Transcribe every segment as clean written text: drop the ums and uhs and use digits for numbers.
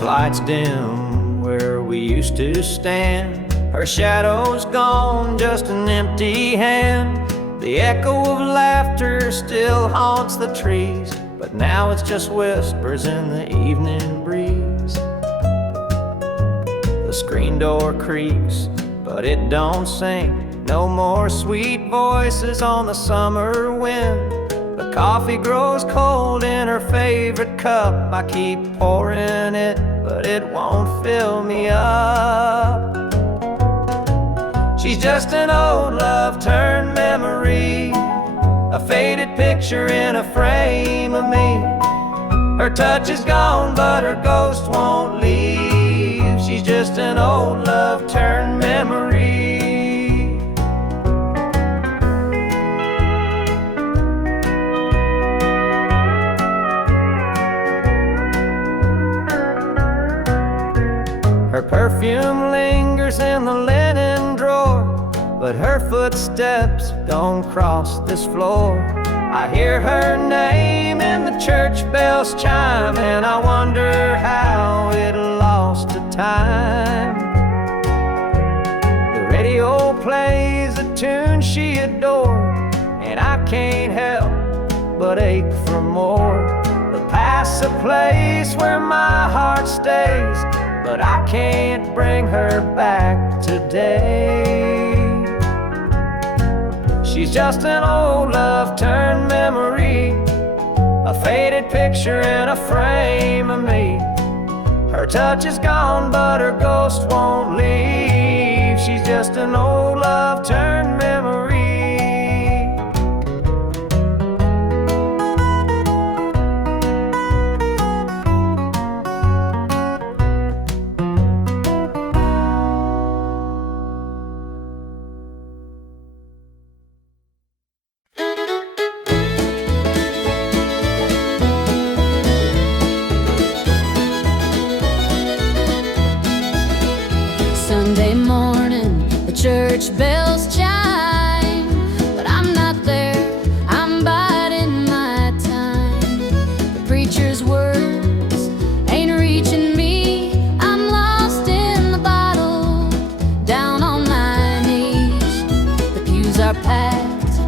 porch lights dim where we used to stand. Her shadow's gone, just an empty hand. The echo of laughter still haunts the trees, but now it's just whispers in the evening breeze. The screen door creaks, but it don't sing. No more sweet voices on the summer wind. The coffee grows cold in her favorite cup. I keep pouring it, but it won't fill me up. She's just an old love turned memory, a faded picture in a frame of me. Her touch is gone, but her ghost won't leave. She's just an old love turned memory. Her perfume lingers in the linen drawer, but her footsteps don't cross this floor. I hear her name in the church bells chime, and I wonder how it lost to time. The radio plays a tune she adored, and I can't help but ache for more. The past's a place where my heart stays, but I can't bring her back today. She's just an old love turned memory, a faded picture in a frame of me. Her touch is gone, but her ghost won't leave. She's just an old love turned memory. Sunday morning, the church bells chime, but I'm not there, I'm biding my time. The preacher's words ain't reaching me, I'm lost in the bottle, down on my knees. The pews are packed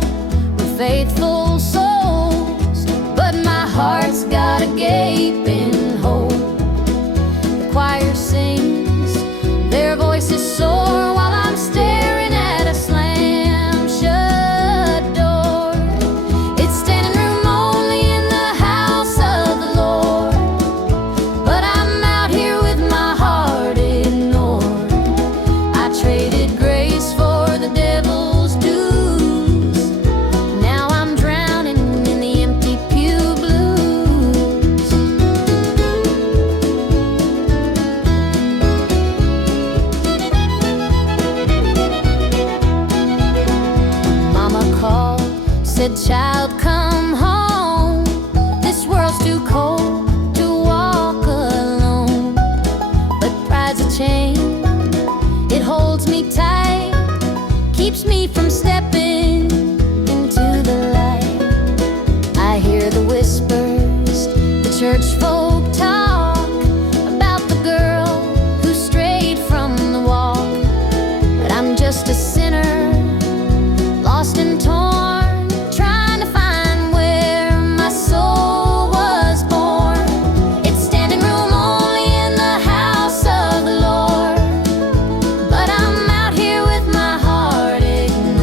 with faithful souls, but my heart's got a gaping hole. The choir sings, their voices soar while I'm staring at a slam-shut door. It's standing room only in the house of the Lord, but I'm out here with my heart ignored. I traded grace for the devil's dues. Now I'm drowning in the empty pew blues. Mama called, said, "Child, come home. This world's too cold to walk alone." But pride's a chain, it holds me tight, keeps me from stepping into the light. I hear the whispers, the church folk talk about the girl who strayed from the walk. But I'm just a sinner, lost and torn, trying to find where my soul was born. It's standing room only in the house of the Lord, but I'm out here with my heart ignored.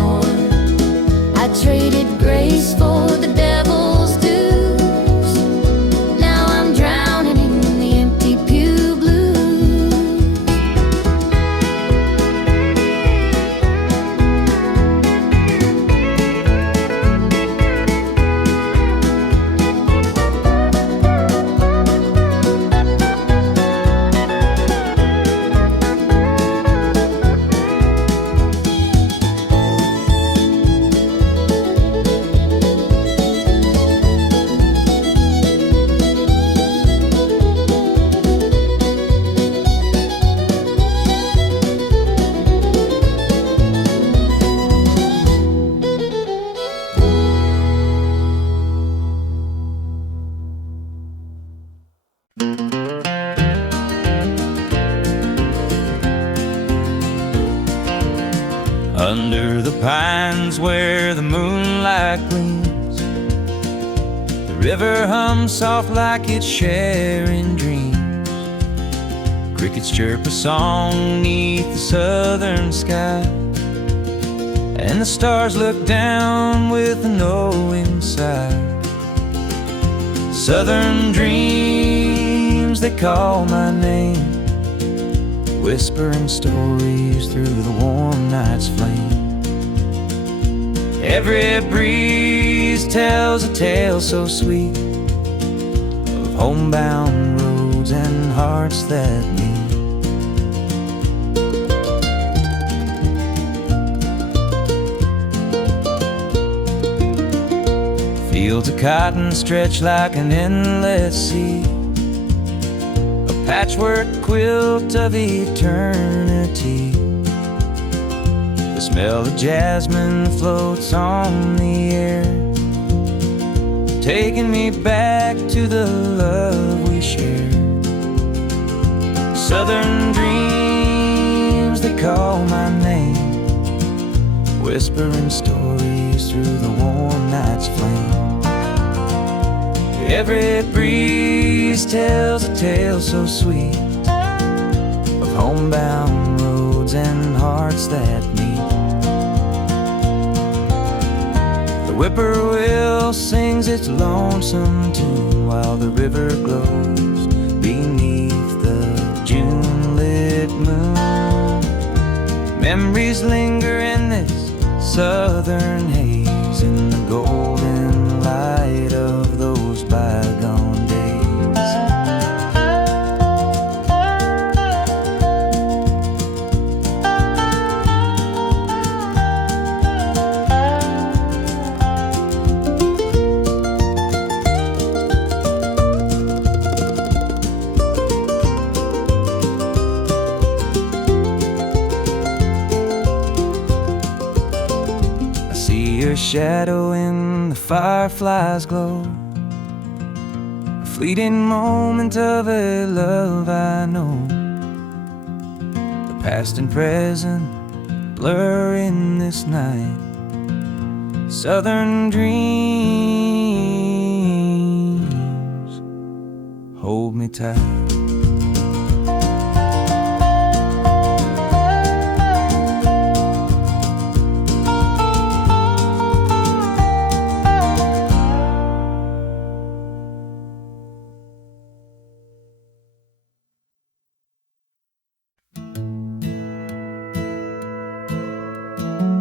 Under the pines where the moonlight gleams, the river hums soft like it's sharing dreams. Crickets chirp a song 'neath the southern sky, and the stars look down with a knowing sigh. Southern dreams, they call my name, whispering stories through the warm night's flame. Every breeze tells a tale so sweet of homebound roads and hearts that meet. Fields of cotton stretch like an endless sea, a patchwork quilt of eternity. The smell of jasmine floats on the air, taking me back to the love we shared. Southern dreams, they call my name, whispering stories through the warm night's flame. Every breeze tells a tale so sweet of homebound roads and hearts that meet. The whippoorwill sings its lonesome tune while the river glows beneath the June-lit moon. Memories linger in this southern haze, in the golden light of those bygone days. I see your shadow in the firefly's glow, fleeting moment of a love I know. The past and present blur in this night. Southern dreams, hold me tight.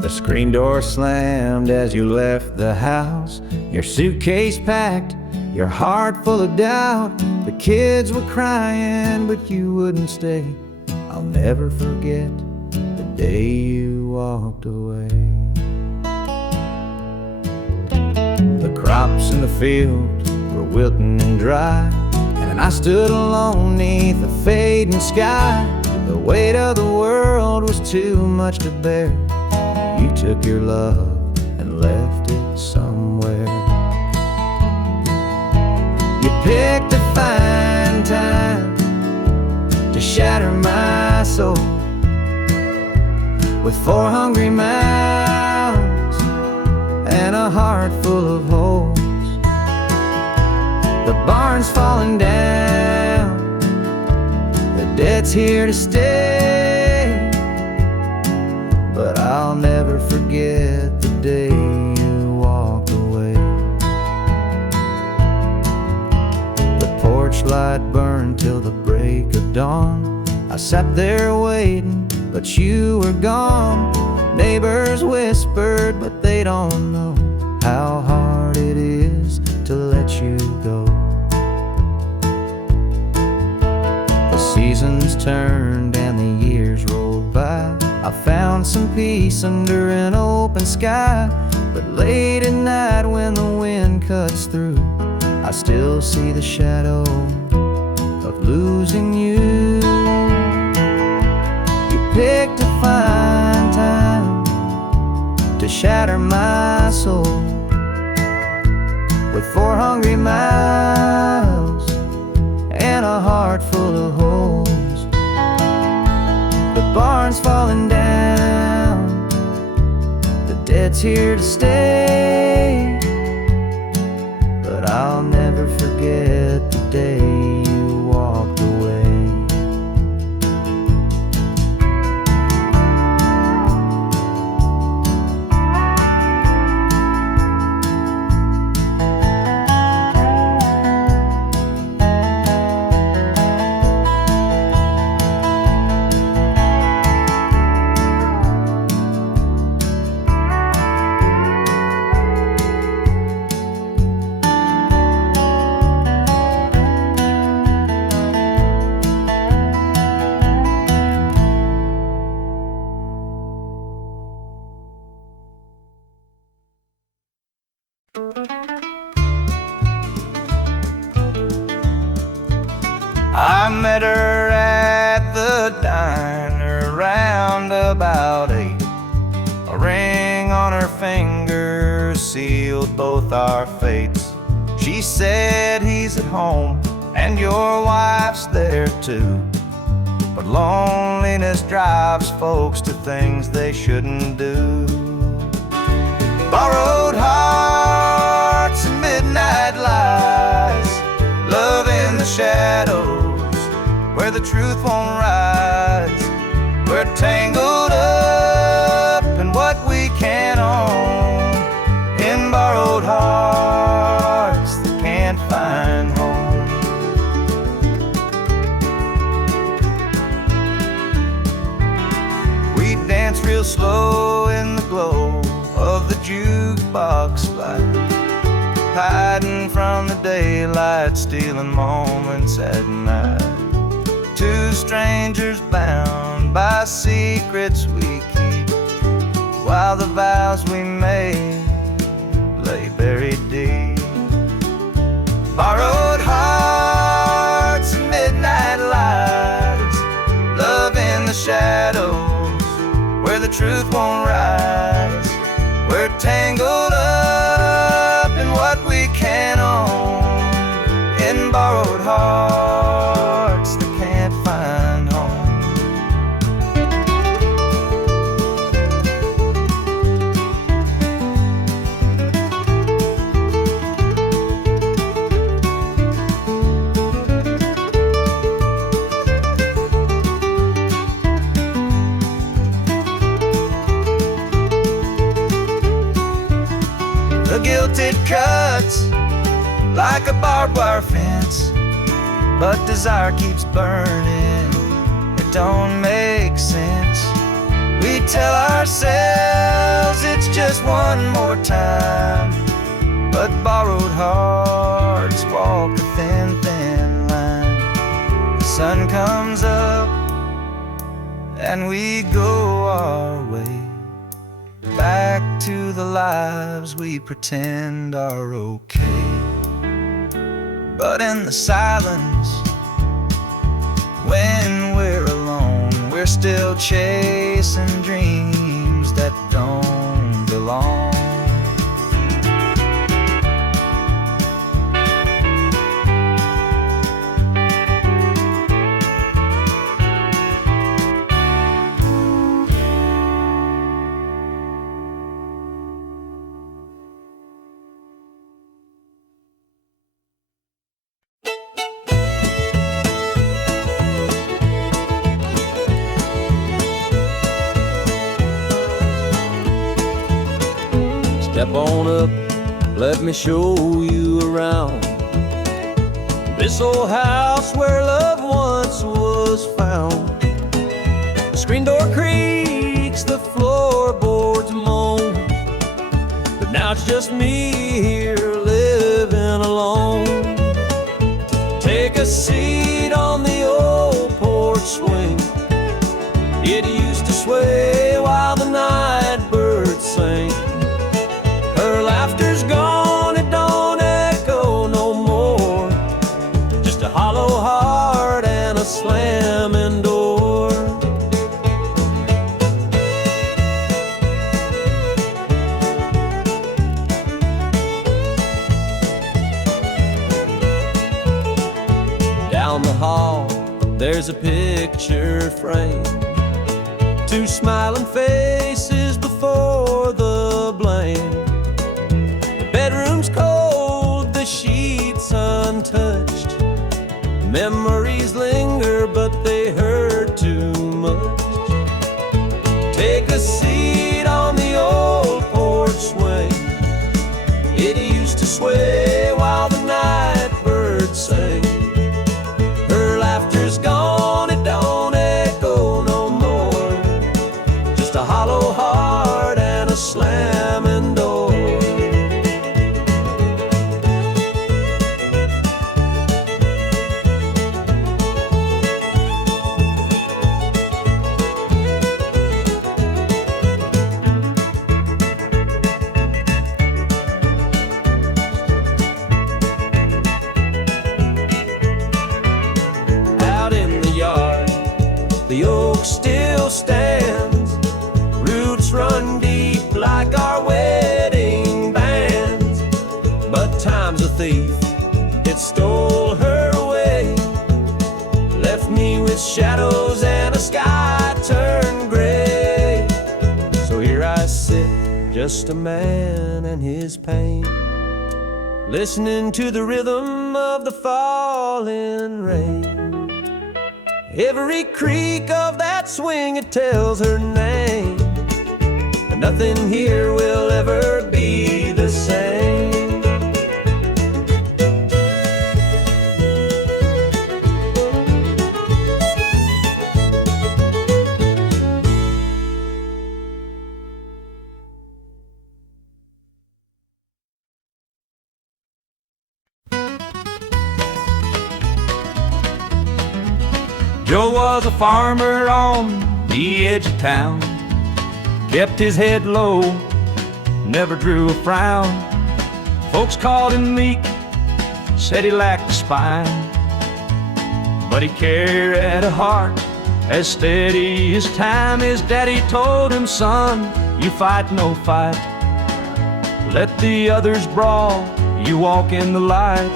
The screen door slammed as you left the house, your suitcase packed, your heart full of doubt. The kids were crying, but you wouldn't stay. I'll never forget the day you walked away. The crops in the field were wilting and dry, and I stood alone neath the fading sky. The weight of the world was too much to bear. You took your love and left it somewhere. You picked a fine time to shatter my soul with 4 hungry mouths and a heart full of holes. The barn's falling down, the debt's here to stay, but I'll never forget the day you walked away. The porch light burned till the break of dawn. I sat there waiting, but you were gone. Neighbors whispered, but they don't know how hard it is to let you go. The seasons turned and the years rolled by. I found some peace under an open sky, but late at night when the wind cuts through, I still see the shadow of losing you. You picked a fine time to shatter my soul with 4 hungry mouths and a heart full of holes. The barn's falling down, it's here to stay. But I'll never forget the day you walked away. I met her at the diner around about 8. A ring on her finger sealed both our fates. She said he's at home and your wife's there too, but loneliness drives folks to things they shouldn't do. Borrowed hearts and midnight lies, love in the shadows where the truth won't rise. We're tangled up in what we can't own, in borrowed hearts that can't find home. We dance real slow in the glow of the jukebox light, hiding from the daylight, stealing moments at night. Two strangers bound by secrets we keep, while the vows we made lay buried deep. Borrowed hearts and midnight lights, love in the shadows where the truth won't rise. We're tangled up in what we can't own, in borrowed hearts that can't find home. The guilt it cuts like a barbed wire fence, but desire keeps burning. It don't make sense. We tell ourselves it's just one more time, but borrowed hearts walk a thin, thin line. The sun comes up and we go our way, back to the lives we pretend are okay. But in the silence, when we're alone, we're still chasing dreams that don't belong. Step on up, let me show you around this old house where love once was found. The screen door creaks, the floorboards moan, but now it's just me here living alone. Take a seat on the old porch swing. It used to sway while the night birds sang. Her laughter's gone, it don't echo no more, just a hollow heart and a slamming door. Down the hall, there's a picture frame, two smiling faces before the blow. slamming door. Out in the yard, the oak still stands, roots run deep like our wedding bands. But time's a thief, it stole her away, left me with shadows and a sky turned gray. So here I sit, just a man and his pain, listening to the rhythm of the falling rain. Every creak of that swing, it tells her name, and nothing here will ever be the same. Joe was a farmer on the edge of town, kept his head low, never drew a frown. Folks called him meek, said he lacked a spine, but he carried a heart as steady as time. His daddy told him, son, you fight no fight, let the others brawl, you walk in the light.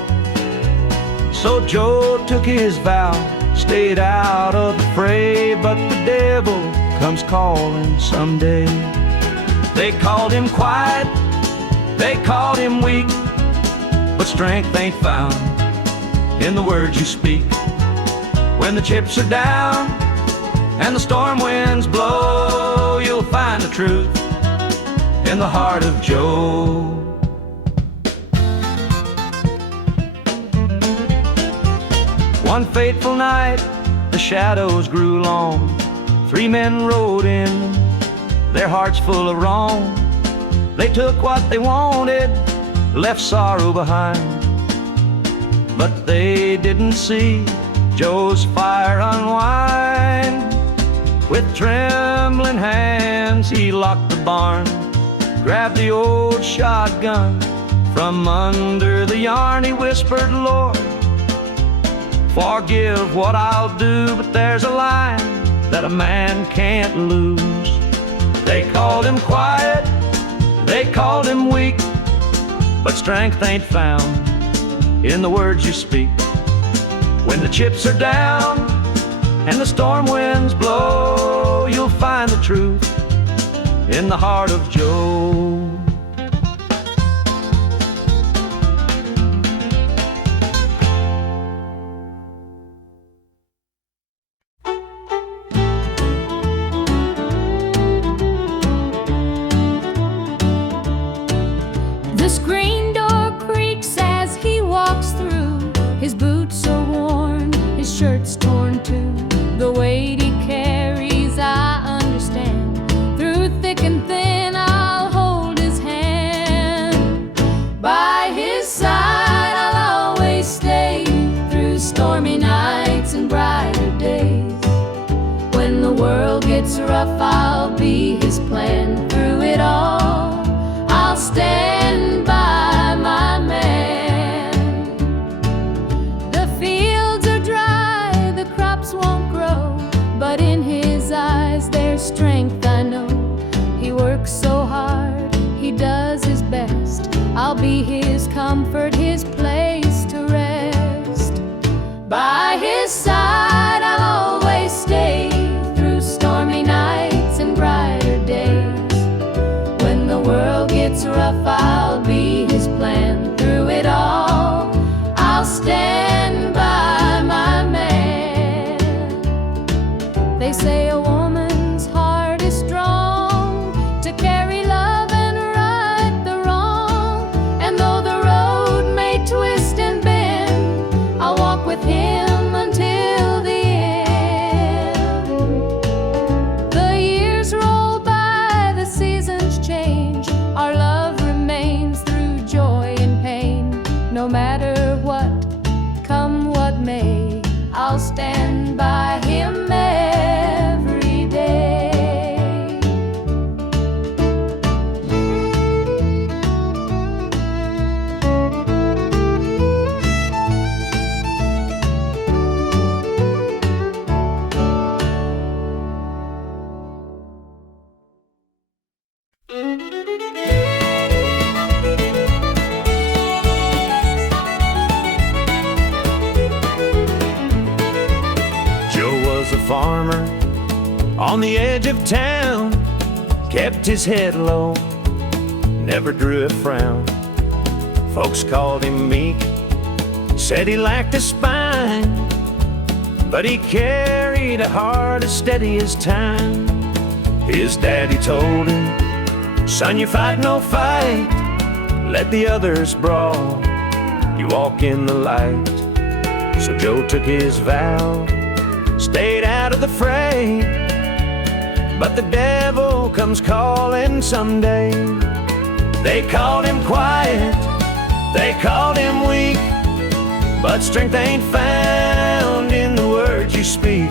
So Joe took his vow, stayed out of the fray, but the devil comes calling someday. They called him quiet, they called him weak, but strength ain't found in the words you speak. When the chips are down and the storm winds blow, you'll find the truth in the heart of Joe. One fateful night, the shadows grew long. 3 men rode in, their hearts full of wrong. They took what they wanted, left sorrow behind, but they didn't see Joe's fire unwind. With trembling hands, he locked the barn, grabbed the old shotgun from under the yarn. He whispered, Lord, forgive what I'll do, but there's a line that a man can't lose. They called him quiet, they called him weak, but strength ain't found in the words you speak. When the chips are down and the storm winds blow, you'll find the truth in the heart of Joe. The screen door creaks as he walks through. His boots are worn, his shirt's torn too. The weight he carries, I understand. Through thick and thin, I'll hold his hand. By his side, I'll always stay. Through stormy nights and brighter days. When the world gets rough, I'll be his plan. Through it all, I'll stand by my man. The fields are dry, the crops won't grow, but in his eyes there's strength, I know. He works so hard, he does his best. I'll be his comfort, his place to rest. By his side I'll always stay. Through stormy nights and brighter days. When the world gets rough, I'll be his plan. Through it all, I'll stand by my man. They say a woman's heart is strong to carry love and right the wrong. And though the road may twist and bend, I'll walk with him until the end. The years roll by, the seasons change. on the edge of town, kept his head low, never drew a frown. Folks called him meek, said he lacked a spine, but he carried a heart as steady as time. His daddy told him, son, you fight no fight, let the others brawl, you walk in the light. So Joe took his vow, stayed out of the fray, but the devil comes calling someday. They called him quiet, they called him weak, but strength ain't found in the words you speak.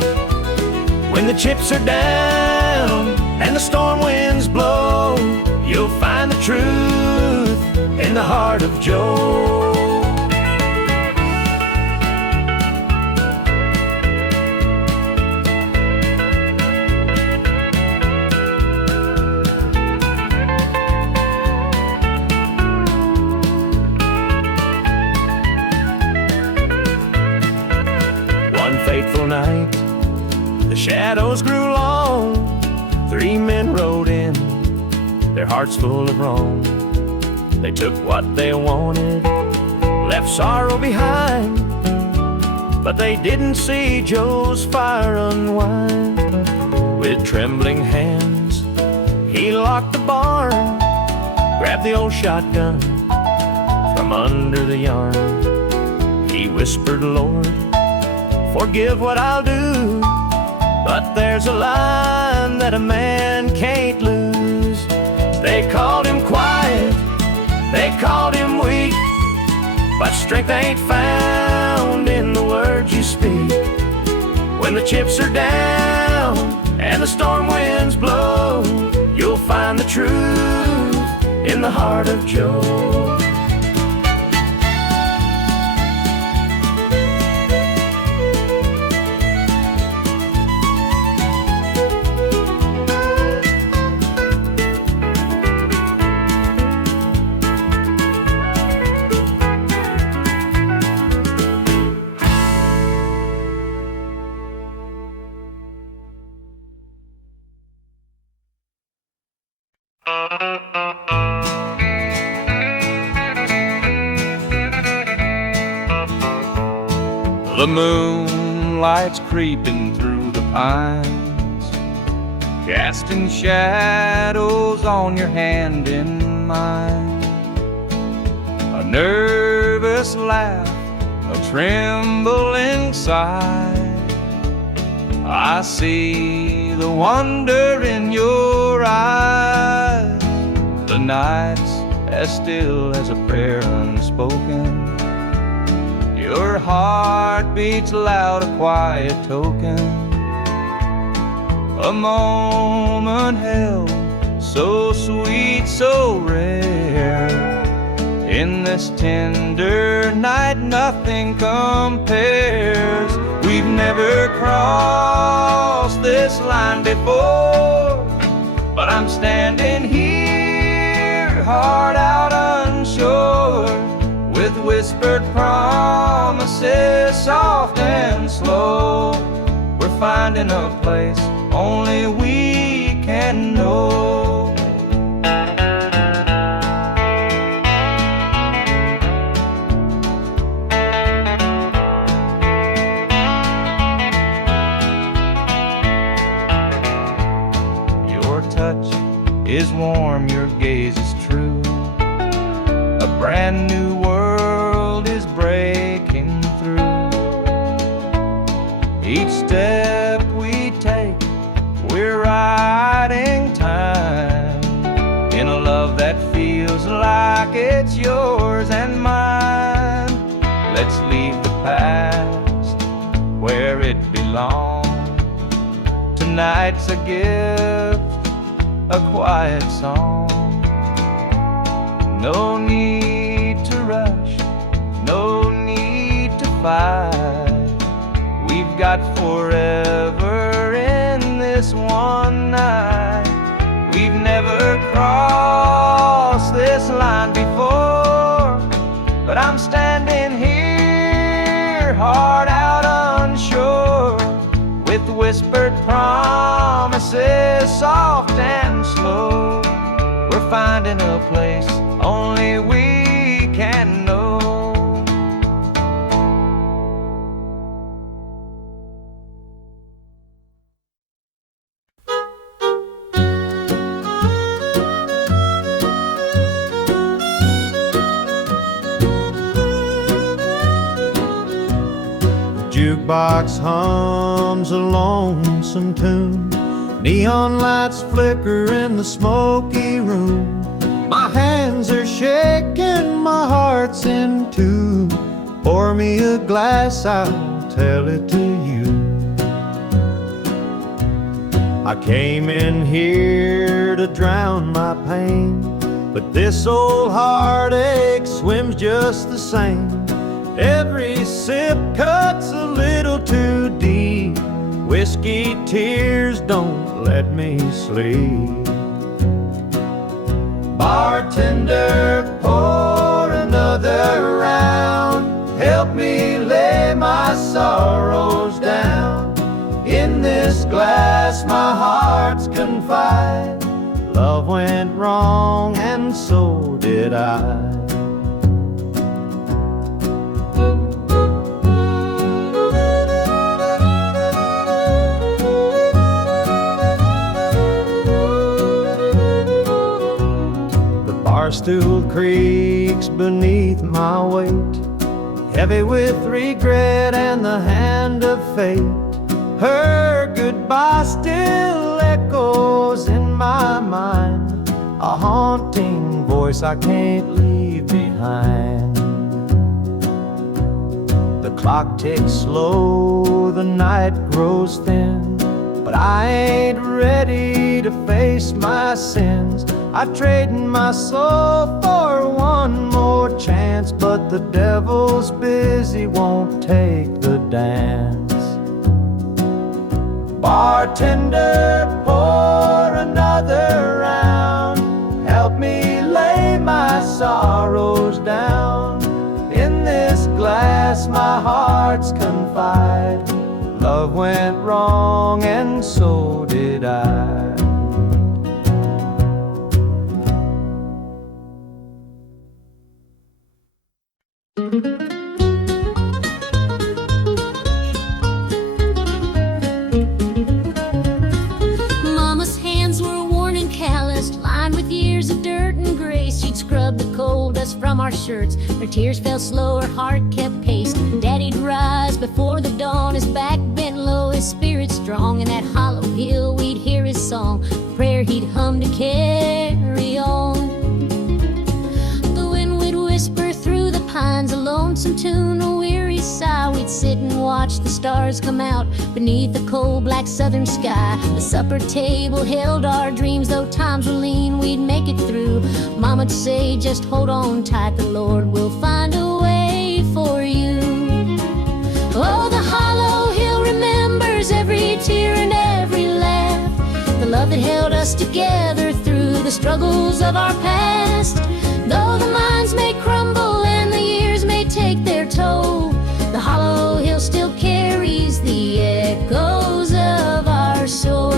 When the chips are down and the storm winds blow, you'll find the truth in the heart of Joe. Fateful night, the shadows grew long. 3 men rode in, their hearts full of wrong. They took what they wanted, left sorrow behind, but they didn't see Joe's fire unwind. With trembling hands, he locked the barn, grabbed the old shotgun from under the yarn. He whispered, Lord, forgive what I'll do, but there's a line that a man can't lose. They called him quiet, they called him weak, but strength ain't found in the words you speak. When the chips are down and the storm winds blow, you'll find the truth in the heart of Joe. The moonlight's creeping through the pines, casting shadows on your hand in mine. A nervous laugh, a trembling sigh. I see the wonder in your eyes. The night's as still as a prayer unspoken. Your heart beats loud, a quiet token. A moment held, so sweet, so rare. In this tender night, nothing compares. We've never crossed this line before, but I'm standing here, heart out unsure, with whispered promises, soft and slow. We're finding a place only we can know. Your touch is warm, your gaze is true. A brand new world is breaking through. Each step we take, we're riding time in a love that feels like it's yours and mine. Let's leave the past where it belongs. Tonight's a gift, a quiet song. No need to rush, no need to fight. We've got forever in this one night. We've never crossed this line before, but I'm standing here, heart out unsure, with whispered promises, we're finding a place only we can know. Jukebox hums a lonesome tune. Neon lights flicker in the smoky room. My hands are shaking, my heart's in tune. Pour me a glass, I'll tell it to you. I came in here to drown my pain, but this old heartache swims just the same. Every sip cuts a little too deep. Whiskey tears don't let me sleep. Bartender, pour another round. Help me lay my sorrows down. In this glass my heart's confide. Love went wrong and so did I. Stool creaks beneath my weight, heavy with regret and the hand of fate. Her goodbye still echoes in my mind, a haunting voice I can't leave behind. The clock ticks slow, the night grows thin, but I ain't ready to face my sins. I trade my soul for one more chance, but the devil's busy, won't take the dance. Bartender, pour another round. Help me lay my sorrows down. In this glass my heart's confide. Love went wrong and so did I. Mama's hands were worn and calloused, lined with years of dirt and grace. She'd scrub the coal dust from our shirts. Her tears fell slow, her heart kept pace. Daddy'd rise before the dawn, his back bent low, his spirit strong. In that hollow hill we'd hear his song, a prayer he'd hum to carry on. The wind would whisper through the pines, a lonesome tune, a weary sigh. We'd sit and watch the stars come out beneath the cold black southern sky. The supper table held our dreams, though times were lean, we'd make it through. Mama'd say, just hold on tight, the Lord will find a way for you. Oh, the hollow hill remembers every tear and every laugh, the love that held us together through the struggles of our past. Though the minds may crumble and the years may take their toll, the hollow hill still carries the echoes of our soul.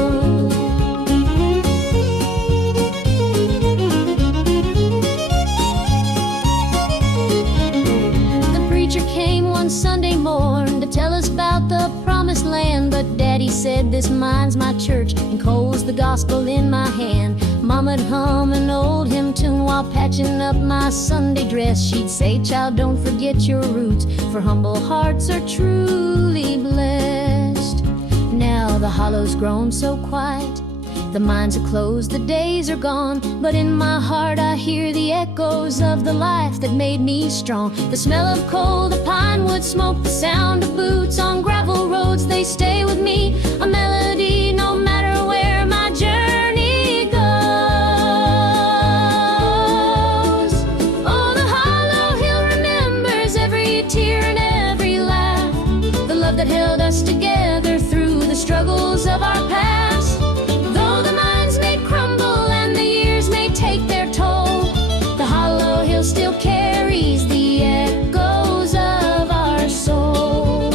The preacher came one Sunday morn to tell us about the promised land, but Daddy said, this mine's my church and coal's the gospel in my hand. Mama'd hum an old hymn tune while patching up my Sunday dress. She'd say, child, don't forget your roots, for humble hearts are truly blessed. Now the hollow's grown so quiet, the mines are closed, the days are gone, but in my heart I hear the echoes of the life that made me strong. The smell of coal, the pine wood smoke, the sound of boots on gravel roads, they stay with me, a melody no matter where my journey goes. Oh, the hollow hill remembers every tear and every laugh, the love that held us together through the struggles of our past. Though the minds may crumble and the years may take their toll, the hollow hill still carries the echoes of our soul.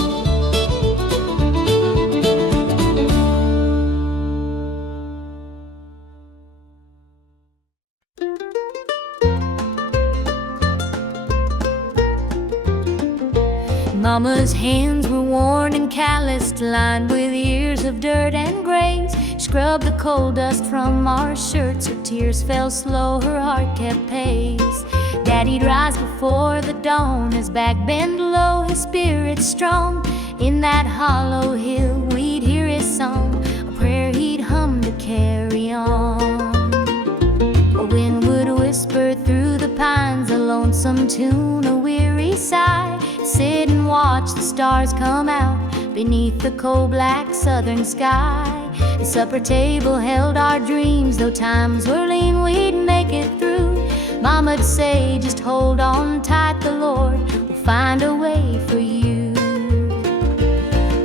Mama's hands were worn and calloused, lined with years of dirt and graze. Scrubbed the coal dust from our shirts, her tears fell slow, her heart kept pace. Daddy'd rise before the dawn, his back bent low, his spirit strong. In that hollow hill we'd hear his song, a prayer he'd hum to carry on. A wind would whisper through the pines, a lonesome tune, a weary sigh. Sit and watch the stars come out beneath the coal-black southern sky. The supper table held our dreams, though times were lean, we'd make it through. Mama'd say, just hold on tight, the Lord will find a way for you.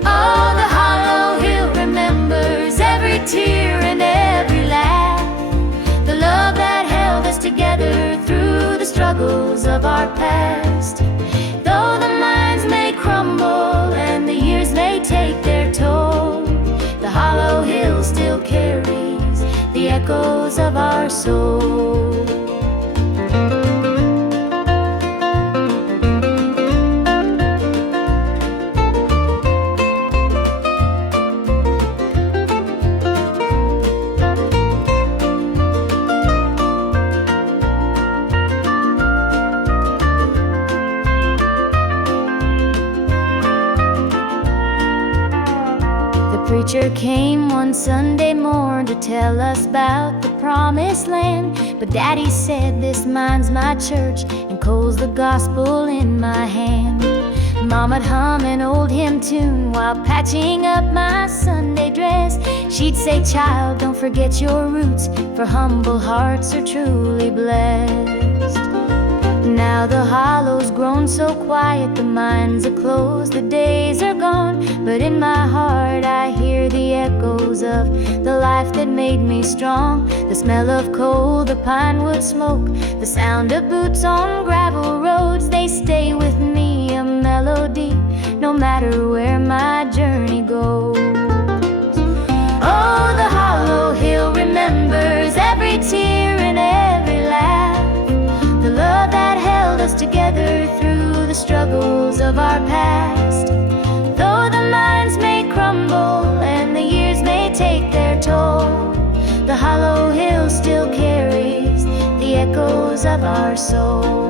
Oh, the hollow hill remembers every tear and every laugh, the love that held us together through the struggles of our past. Though the minds may crumble and the years may take their toll, the hollow hill still carries the echoes of our soul. The preacher came one Sunday morn to tell us about the promised land. But Daddy said, this mine's my church, and coal's the gospel in my hand. Mama'd hum an old hymn tune while patching up my Sunday dress. She'd say, child, don't forget your roots, for humble hearts are truly blessed. Now the hollow's grown so quiet, the mines are closed, the days are gone. But in my heart I hear the echoes of the life that made me strong. The smell of coal, the pine wood smoke, the sound of boots on gravel roads, they stay with me, a melody, no matter where my journey goes. Oh, the hollow hill remembers every tear and every laugh, the love that held us together through the struggles of our past. Though the minds may crumble and the years may take their toll, the hollow hill still carries the echoes of our soul.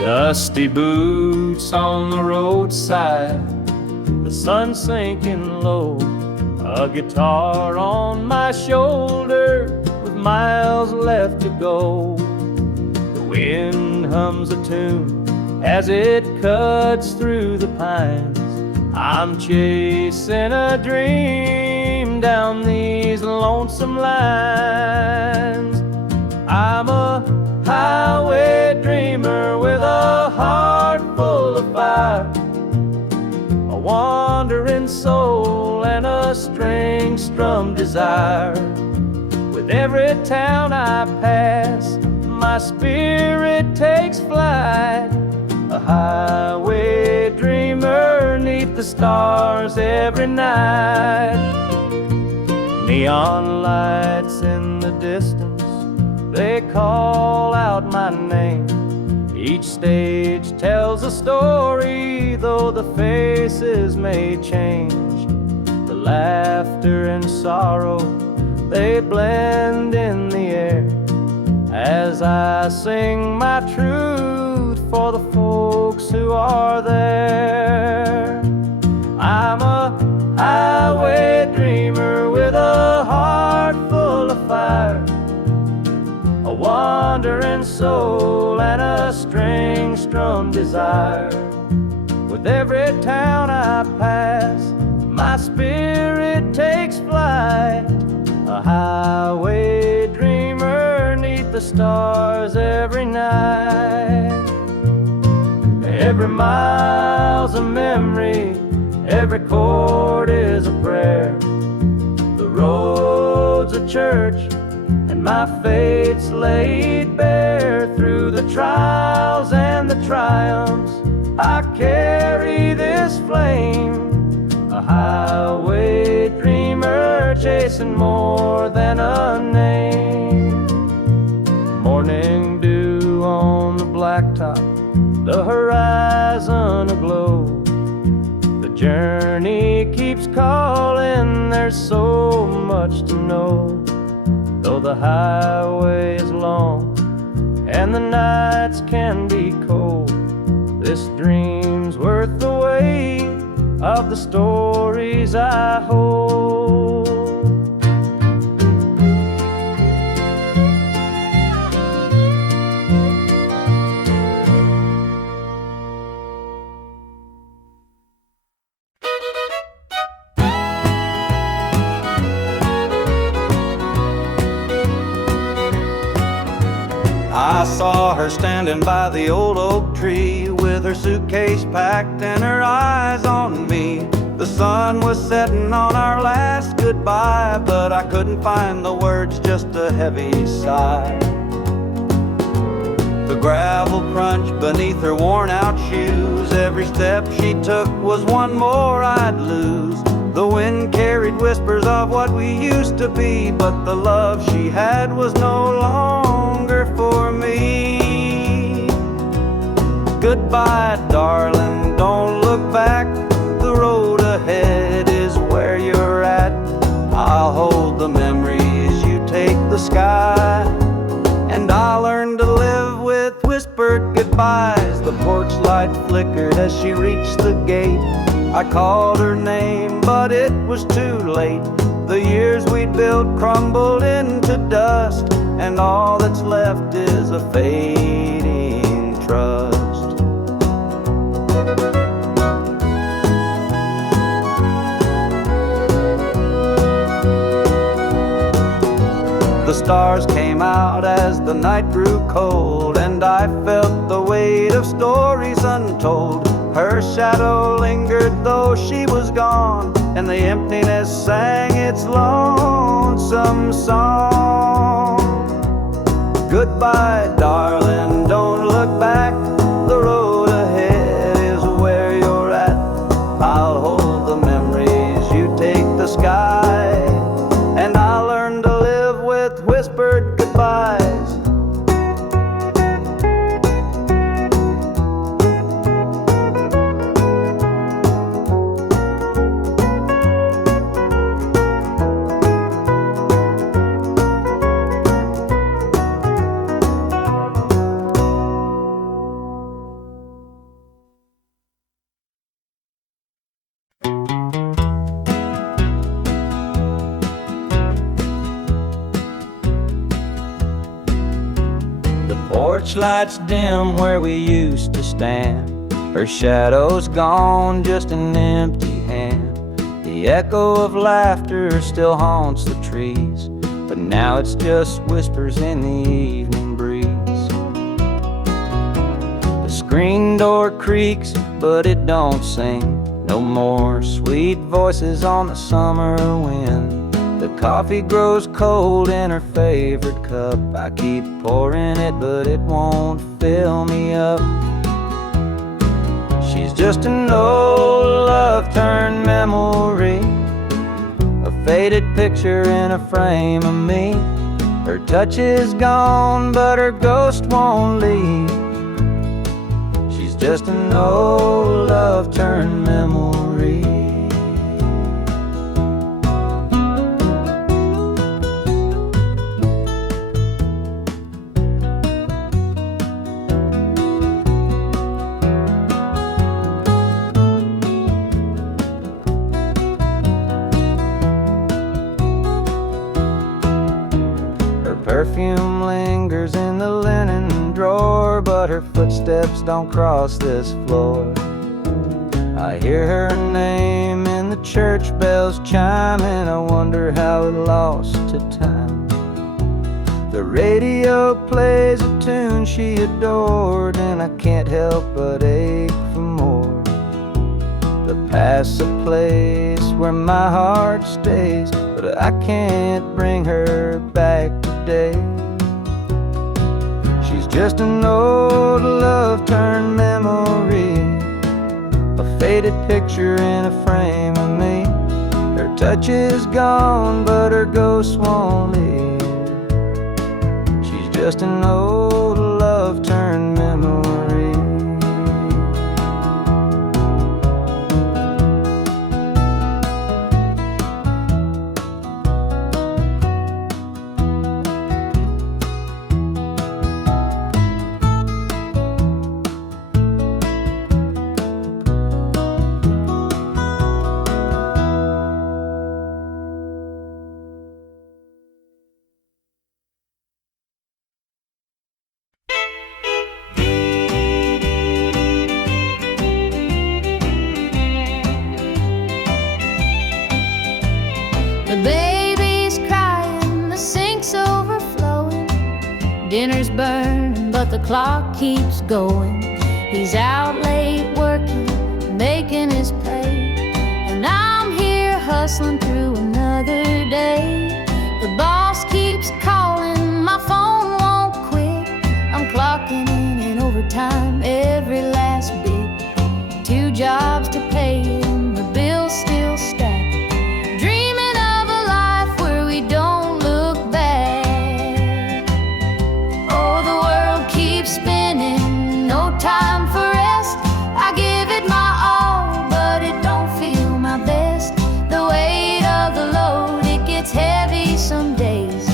Dusty boots on the roadside, the sun sinking low, a guitar on my shoulder with miles left to go. The wind hums a tune as it cuts through the pines. I'm chasing a dream down these lonesome lines. I'm a highway dreamer with a heart full of fire, a wandering soul and a string-strummed desire. With every town I pass, my spirit takes flight, a highway dreamer 'neath the stars every night. Neon lights in the distance, they call out my name. Each stage tells a story, though the faces may change. The laughter and sorrow, they blend in the air as I sing my truth for the folks who are there. I'm a highway dreamer with a heart full of fire, a wandering soul and a string-strummed desire. With every town I pass, my spirit takes flight, a highway dreamer 'neath the stars every night. Every mile's a memory, every chord is a prayer. The road's a church and my fate's laid bare. Through the trials and the triumphs, I carry this flame, a highway dreamer chasing more than a name. Morning dew on the blacktop, the horizon aglow. The journey keeps calling, there's so much to know. Though the highway is long and the nights can be cold, this dream's worth the weight of the stories I hold. I saw her standing by the old oak tree, with her suitcase packed and her eyes on me. The sun was setting on our last goodbye, but I couldn't find the words, just a heavy sigh. The gravel crunched beneath her worn out shoes, every step she took was one more I'd lose. The wind carried whispers of what we used to be, but the love she had was no longer for me. Goodbye, darling, don't look back. The road ahead is where you're at. I'll hold the memories, you take the sky, and I'll learn to live with whispered goodbyes. The porch light flickered as she reached the gate. I called her name, but it was too late. The years we'd built crumbled into dust, and all that's left is a fading trust. The stars came out as the night grew cold, and I felt the weight of stories untold. Her shadow lingered though she was gone, and the emptiness sang its lonesome song. Goodbye, darling, don't look back. The road ahead is where you're at. I'll hold the memories, you take the sky, and I'll learn to live with whispered goodbyes. Porch lights dim where we used to stand. Her shadow's gone, just an empty hand. The echo of laughter still haunts the trees, but now it's just whispers in the evening breeze. The screen door creaks, but it don't sing. No more sweet voices on the summer wind. The coffee grows cold in her favorite cup. I keep pouring it, but it won't fill me up. She's just an old love-turned memory, a faded picture in a frame of me. Her touch is gone, but her ghost won't leave. She's just an old love-turned memory. Perfume lingers in the linen drawer, but her footsteps don't cross this floor. I hear her name in the church bells chiming. I wonder how it lost to time. The radio plays a tune she adored, and I can't help but ache for more. The past's a place where my heart stays, but I can't bring her back today. She's just an old love turned memory, a faded picture in a frame of me. Her touch is gone, but her ghost won't leave. She's just an old love turned memory. The baby's crying, the sink's overflowing. Dinner's burning, but the clock keeps going. He's out late working, making his pay, and I'm here hustling through another day. The boss keeps calling, my phone won't quit. I'm clocking in overtime every last bit. 2 jobs to pay and the bills still stack. Dreaming of a life where we don't look back. Oh, the world keeps spinning, no time for rest. I give it my all, but it don't feel my best. The weight of the load, it gets heavy some days.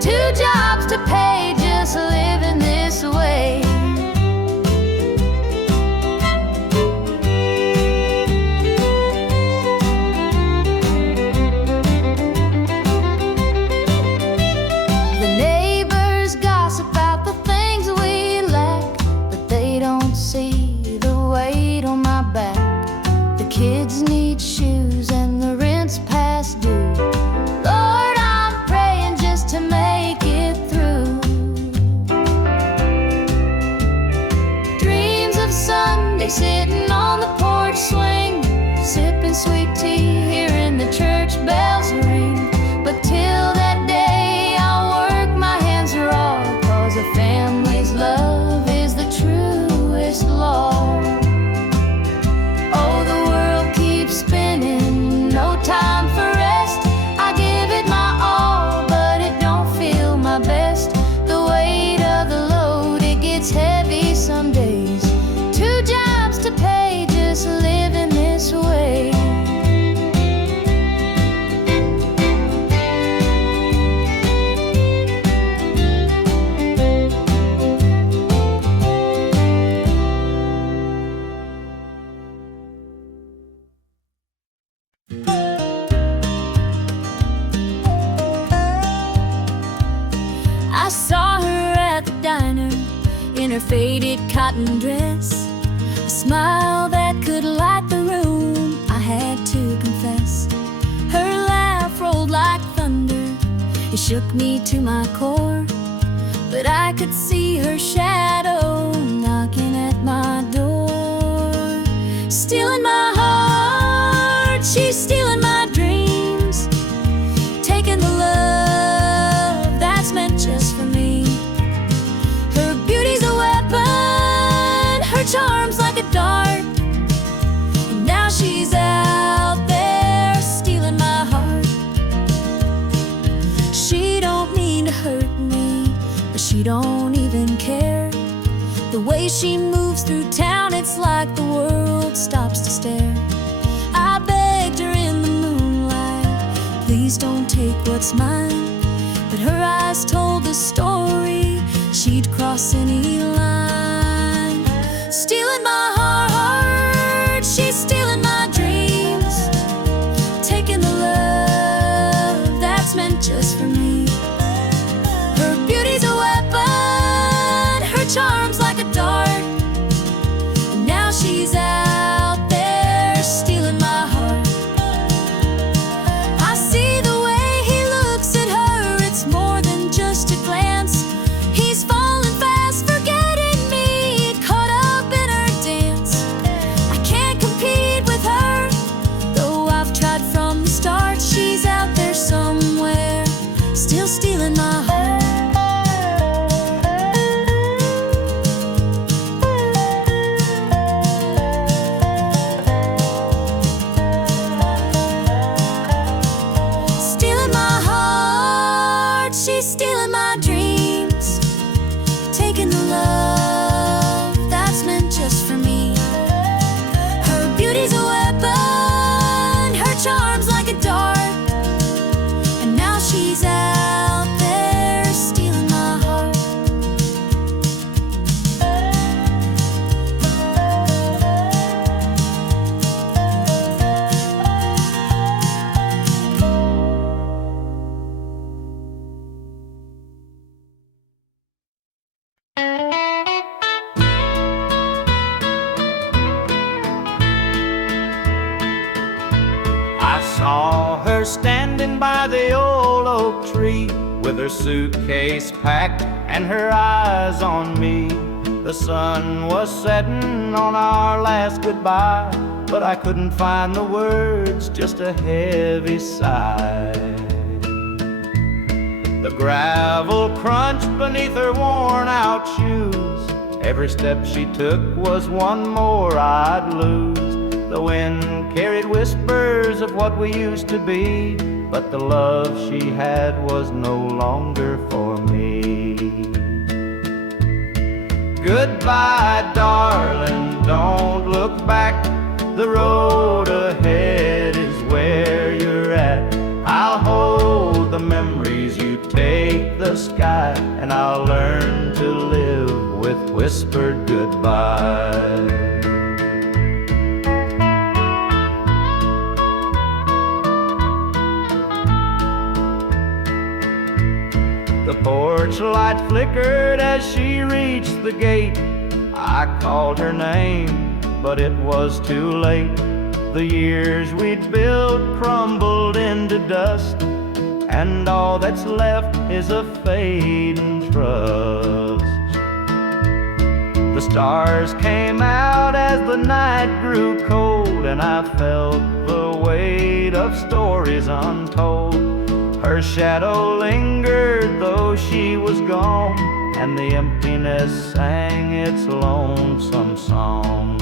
2 jobs to pay, just living this way. The neighbors gossip about the things we lack, but they don't see the weight on my back. The kids need shoes and the rent's past due. Lord, I'm praying just to make it through. Dreams of Sunday sitting on the porch swing, sipping sweet tea, hearing the church bells ring. But till that day, I'll work my hands raw, 'cause a family's love is the truest law. Oh, the world keeps spinning, no time for rest. I give it my all, but it don't feel my best. The weight of the load, it gets heavy some days. 2 jobs to pay, just living this way. I saw her at the diner in her faded cotton dress, a smile that could light the room, I had to confess. Her laugh rolled like thunder, it shook me to my core, but I could see her shadow knocking at my door. Stealing my heart, she's stealing my dreams, taking the love that's meant just for me. Her beauty's a weapon, her charm's like a dart, and now she's out there stealing my heart. She don't mean to hurt me, but she don't even care. The way she moves through town, it's like the world stops to stare. I begged her in the moonlight, please don't take what's mine, but her eyes told a story, she'd cross any line. Stealing my heart, she's stealing my dreams, taking the love that's meant just for me. Her beauty's a weapon, her charm's like a dart, and now she's out there stealing my heart. I see the way he looks at her, it's more than just a glance. stealing my dreams, taking the love that's meant just for me. Her beauty's a weapon, her charm's like a dart, and now she's out there stealing my heart. I saw her standing by the old oak tree, with her suitcase packed and her eyes on me. The sun was setting on our last goodbye, but I couldn't find the words, just a heavy sigh. The gravel crunched beneath her worn-out shoes. Every step she took was one more I'd lose. The wind carried whispers of what we used to be, but the love she had was no longer for me. Goodbye, darling, don't look back. The road ahead is where you're at. I'll hold the memories, you take the sky, and I'll learn to live with whispered goodbye. The porch light flickered as she reached the gate. I called her name, but it was too late. The years we'd built crumbled into dust, and all that's left is a fading trust. The stars came out as the night grew cold, and I felt the weight of stories untold. Her shadow lingered though she was gone, and the emptiness sang its lonesome song.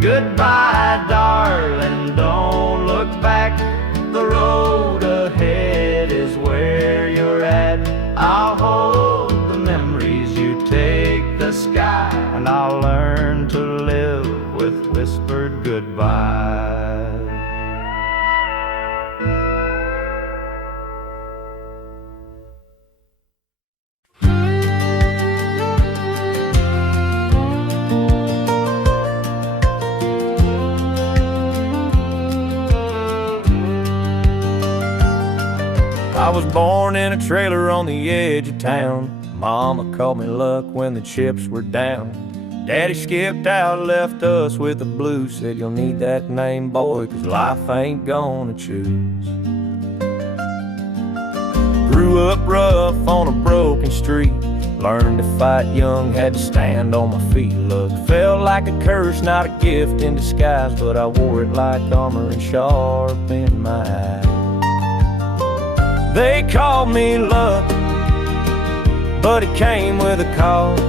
Goodbye, darling, don't look back. The road ahead is where you're at. I'll hold the memories, you take the sky, and I'll learn to live with whispered goodbye. I was born in a trailer on the edge of town. Mama called me luck when the chips were down. Daddy skipped out, left us with the blues. Said you'll need that name, boy, 'cause life ain't gonna choose. Grew up rough on a broken street. Learned to fight young, had to stand on my feet. Look, felt like a curse, not a gift in disguise, but I wore it like armor and sharp in my eye. They called me luck, but it came with a cost.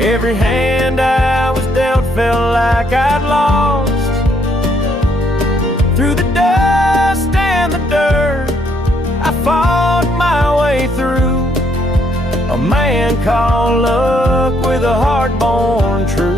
Every hand I was dealt felt like I'd lost. Through the dust and the dirt, I fought my way through. A man called luck with a heart born true.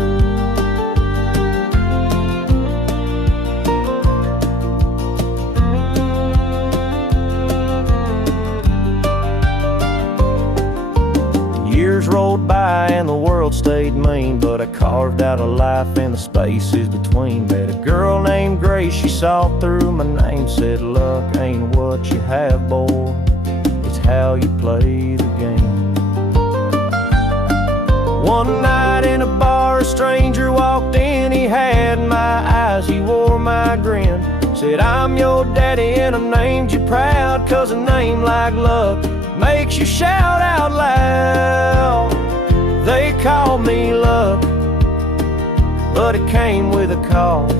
Years rolled by and the world stayed mean, but I carved out a life in the spaces between. Met a girl named Grace, she saw through my name, said luck ain't what you have, boy, it's how you play the game. One night in a bar, a stranger walked in, he had my eyes, he wore my grin. Said, I'm your daddy and I named you proud, 'cause a name like luck makes you shout out loud. They called me luck, but it came with a cost.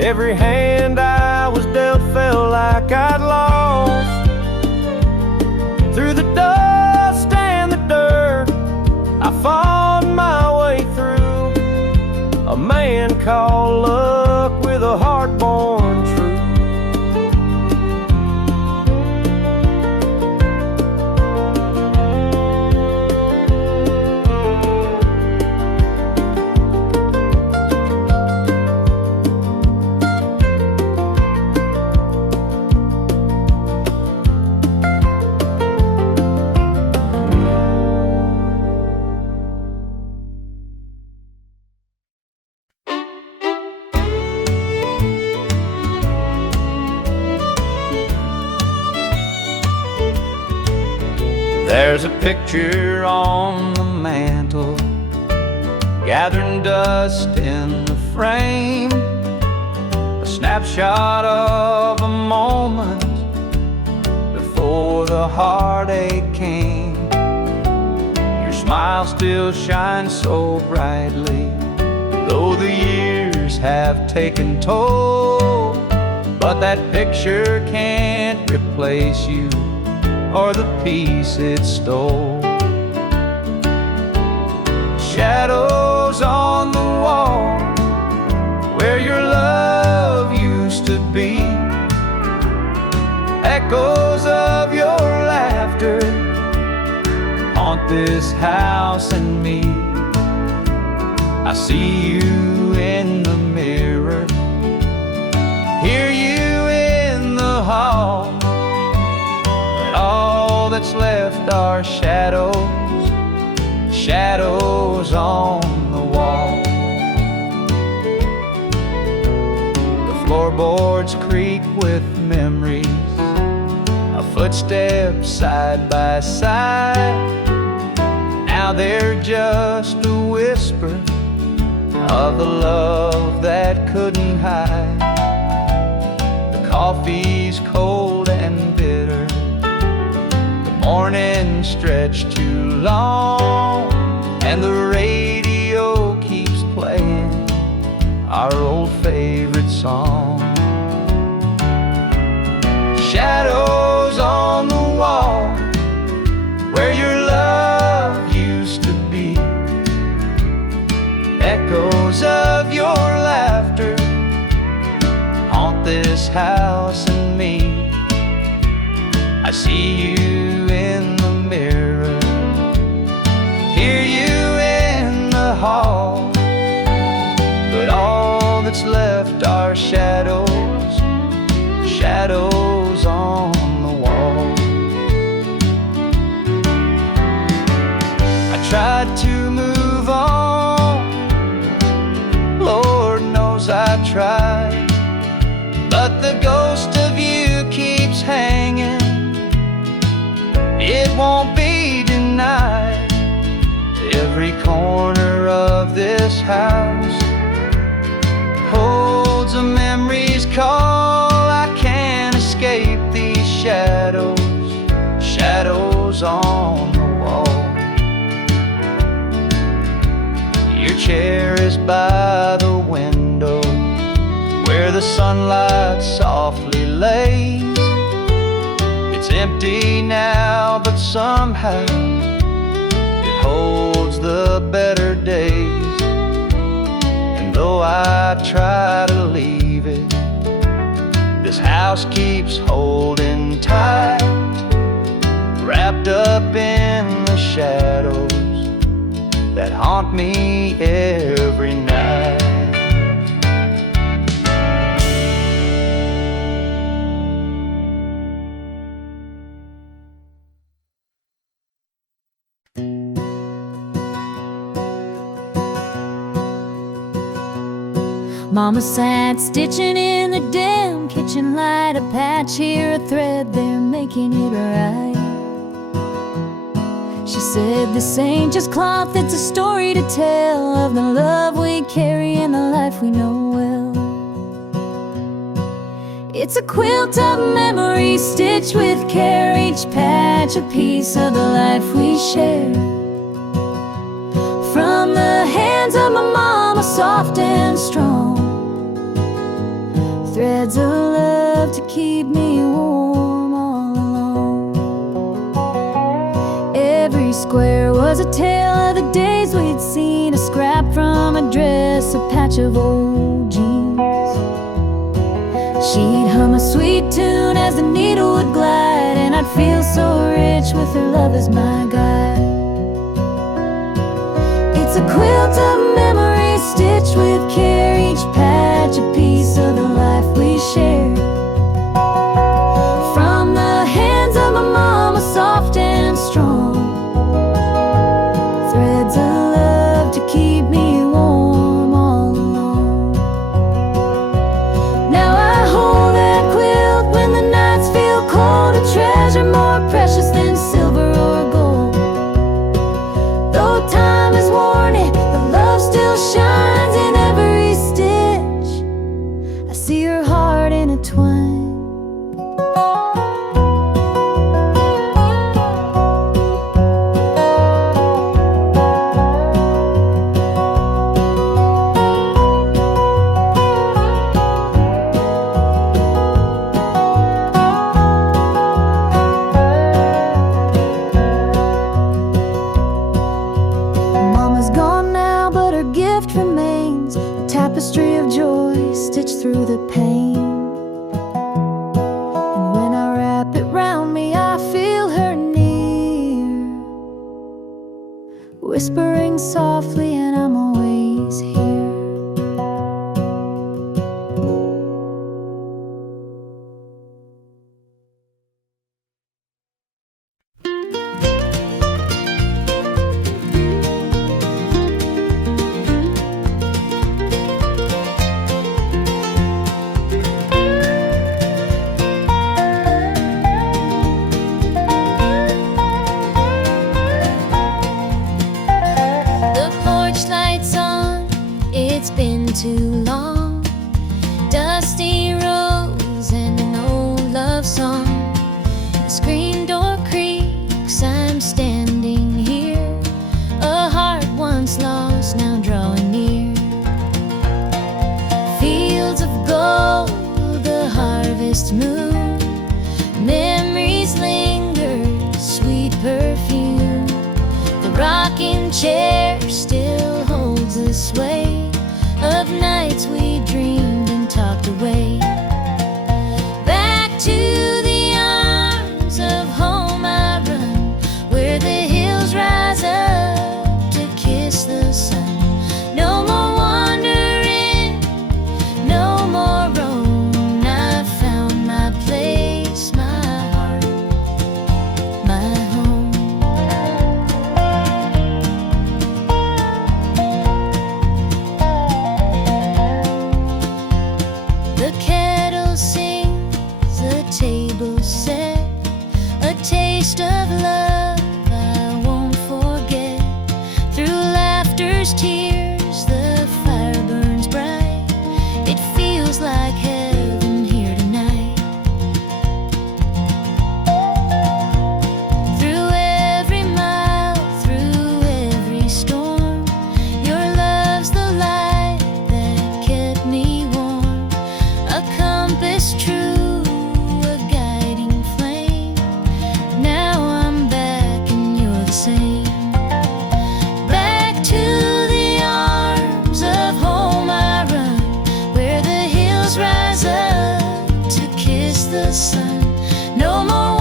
Every hand I was dealt felt like I'd lost. Through the dust and the dirt, I fought my way through. A man called luck with a heart born true. There's a picture on the mantle, gathering dust in the frame, a snapshot of a moment before the heartache came. Your smile still shines so brightly, though the years have taken toll. But that picture can't replace you or the peace it stole. Shadows on the wall where your love used to be, echoes of your laughter haunt this house and me. I see you in the mirror, hear you in the hall, but all that's left are shadows, shadows on the wall. The floorboards creak with memories, our footsteps side by side. Now they're just a whisper of the love that couldn't hide. The coffee's cold and bitter, the morning stretched too long, and the radio keeps playing our old favorite song. Shadows on the wall where your love used to be, echoes of your laughter haunt this house and me. I see you in the mirror, hear you in the hall, but all that's left are shadows, shadows on the wall. I tried to move on, Lord knows I tried, but the ghost of you keeps hanging. It won't be denied. Every corner of this house holds a memory's call. I can't escape these shadows, shadows on the wall. Your chair is by the window where the sunlight softly lays. It's empty now, but somehow it holds the better days. And though I try to leave it, this house keeps holding tight, wrapped up in the shadows that haunt me every night. Mama sat stitching in the dim kitchen light, a patch here, a thread there, making it right. She said, this ain't just cloth, it's a story to tell of the love we carry and the life we know well. It's a quilt of memories stitched with care, each patch a piece of the life we share. From the hands of my mama, soft and strong, threads of love to keep me warm all along. Every square was a tale of the days we'd seen, a scrap from a dress, a patch of old jeans. She'd hum a sweet tune as the needle would glide, and I'd feel so rich with her love as my guide. It's a quilt of memories stitched with care, each patch a piece of the life we share. From the hands of my mama, soft and strong, threads of love to keep me warm all along. Now I hold treasure more precious than silver or gold. sing softly and I'm always here. It's been too long. Dusty roads and an old love song. The screen door creaks, I'm standing here. A heart once lost, now drawing near. Fields of gold, the harvest moon. Memories linger, sweet perfume. The rocking chair still holds the sway of nights we dreamed and talked away. Back to the arms of home I run, where the hills rise up to kiss the sun. No more wandering, no more roam. I found my place, my heart, my home. The kettle sings, the table set, a taste of love I won't forget. Through laughter's tears, the fire burns bright. It feels like heaven here tonight. Through every mile, through every storm, your love's the light that kept me warm. A compass true, a guiding flame. Now I'm back and you're the same. Back to the arms of home I run, where the hills rise up to kiss the sun. No more